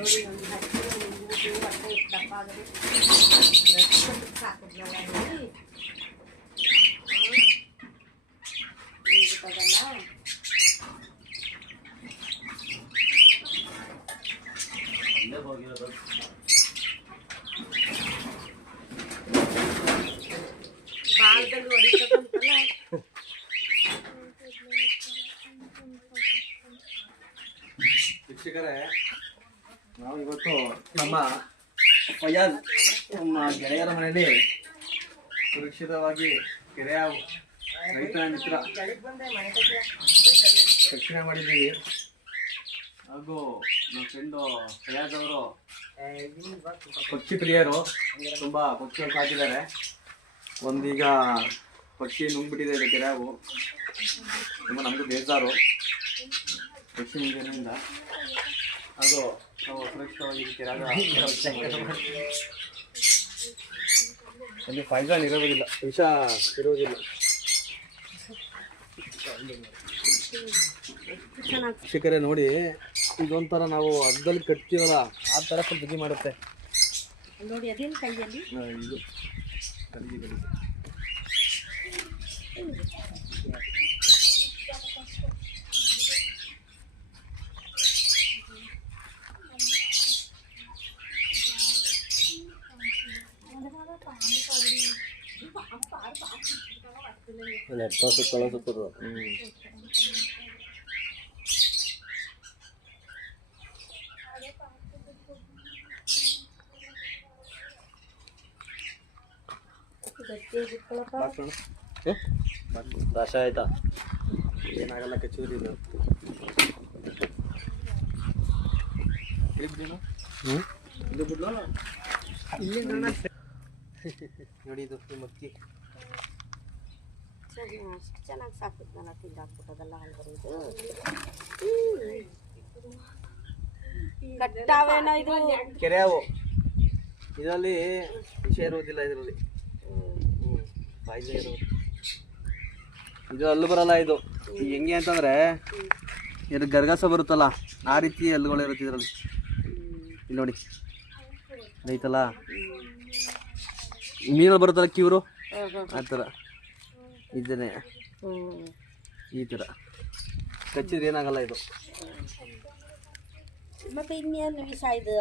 ನೋಡಿ ಒಂದು ಹಚ್ಚಿ ಹೊಟ್ಟೆ ದಪ್ಪ ಆಗದೆ ಸಾಕಿದ್ನಲ್ಲ ನೋಡಿ ತಗಲ್ಲ ಬಾಳದಲ್ಲಿ ಹೊಡಿತಕ್ಕಂತಲ್ಲ ಶಿಕ್ಷಕರೇ, ನಾವು ಇವತ್ತು ನಮ್ಮ ಫಯಾಜ್ ನಮ್ಮ ಗೆಳೆಯರ ಮನೆಯಲ್ಲಿ ಸುರಕ್ಷಿತವಾಗಿ ಕೆರೆಯ ರೈತನ ಮಿತ್ರ ರಕ್ಷಣೆ ಮಾಡಿದ್ದೀವಿ. ಹಾಗೂ ನಮ್ಮ ಫ್ರೆಂಡು ಫಯಾಜ್ ಅವರು ಪಕ್ಷಿ ಪ್ರಿಯರು, ತುಂಬ ಪಕ್ಷಿಗಳು ಸಾಕಿದ್ದಾರೆ. ಒಂದೀಗ ಪಕ್ಷಿ ನುಂಗ್ಬಿಟ್ಟಿದೆ ಇದೆ ಕೆರೆಯಾವು, ತುಂಬ ನಮಗೂ ಬೇಜಾರು ಪಕ್ಷಿ ಮುಂಜಾನೆಯಿಂದ. ಅದು ನಾವು ಸುರಕ್ಷಿತವಾಗಿ ಕೆರೆಯಾಗ ಅಲ್ಲಿ ಪಾಯ್ಸನ್ ಇರೋದಿಲ್ಲ, ವಿಷ ಇರುವುದಿಲ್ಲ. ಶಿಕ್ಷಕರೇ ನೋಡಿ, ಇದೊಂಥರ ನಾವು ಅದ್ದಲ್ಲಿ ಕಟ್ತೀವಲ್ಲ ಆ ಥರ ಸ್ವಲ್ಪ ಬಿಗಿ ಮಾಡುತ್ತೆ ನೋಡಿ. ಅದೇನು ಕೈಯಲ್ಲಿ ಇದು ಕಲಿಗೆ ಸುತ್ತೋದು. ರಾಶ ಆಯ್ತಾ? ಏನಾಗಲ್ಲ, ಕಚ್ಚೂರಿ ಇದು ನೋಡಿ. ಇದು ಮಕ್ಕಿ ಚೆನ್ನಾಗಿ ಸಾಕಿದ್ನಲ್ಲ, ತಿಂದಾಕ್ಬಿಟ್ಟದಲ್ಲ ಹಲ್ಬರೋದು ಕಟ್ಟಾವೇನೋ. ಇದು ಕೆರೆಯಾವು, ಇದರಲ್ಲಿ ವಿಷ ಇರುವುದಿಲ್ಲ, ಇದರಲ್ಲಿ ಪಾಯ್ಸನ್ ಇರೋದು. ಇದು ಅಲ್ಲು ಬರಲ್ಲ. ಇದು ಹೆಂಗೆ ಅಂತಂದರೆ ಇದು ಗರ್ಗಸ ಬರುತ್ತಲ್ಲ ಆ ರೀತಿ ಹಲ್ಲುಗಳು ಇರುತ್ತೆ ಇದರಲ್ಲಿ. ಇಲ್ಲಿ ನೋಡಿ, ಐತಲ್ಲ ಮೀನಲ್ಲಿ ಬರುತ್ತಲ್ಲ ಕಿವರು, ಆ ಥರ ಇದನ್ನೇ ಈ ಥರ ಕಚ್ಚಿದ್ರೆ ಏನಾಗಲ್ಲ ಇದು. ಮತ್ತೆ ಇನ್ನೇನು ವಿಷ ಇದು